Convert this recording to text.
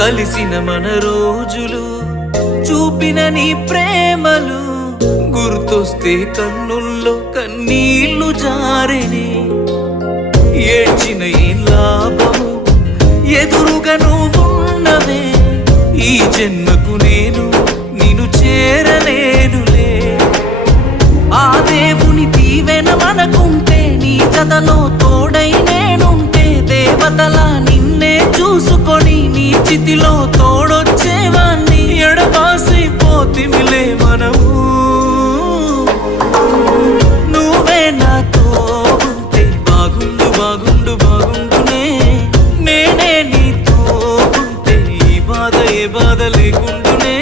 కలిసిన మన రోజులు చూపిన నీ ప్రేమలు గుర్తొస్తే కన్నుల్లో కన్నీళ్లు జారెనే ఏడ్చిన ఏం లాభము ఎదురుగా నువ్వున్నవే ఈ జన్మకు నేను నిన్ను చేరలేనులే ఆ దేవుని దీవెన మనకుంటే నీ జతలో తోడై నేనుంటే దేవతలా నిన్నే చూసుకొని నీ చితిలో తోడొచ్చేవాణ్ణి ఎడబాసిపోతిమిలే మనము నువ్వే నాతో ఉంటే బాగుండు బాగుండు బాగుండునే నేనే నీతో ఉంటే ఈ బాధ ఏ బాధ లేకుండునే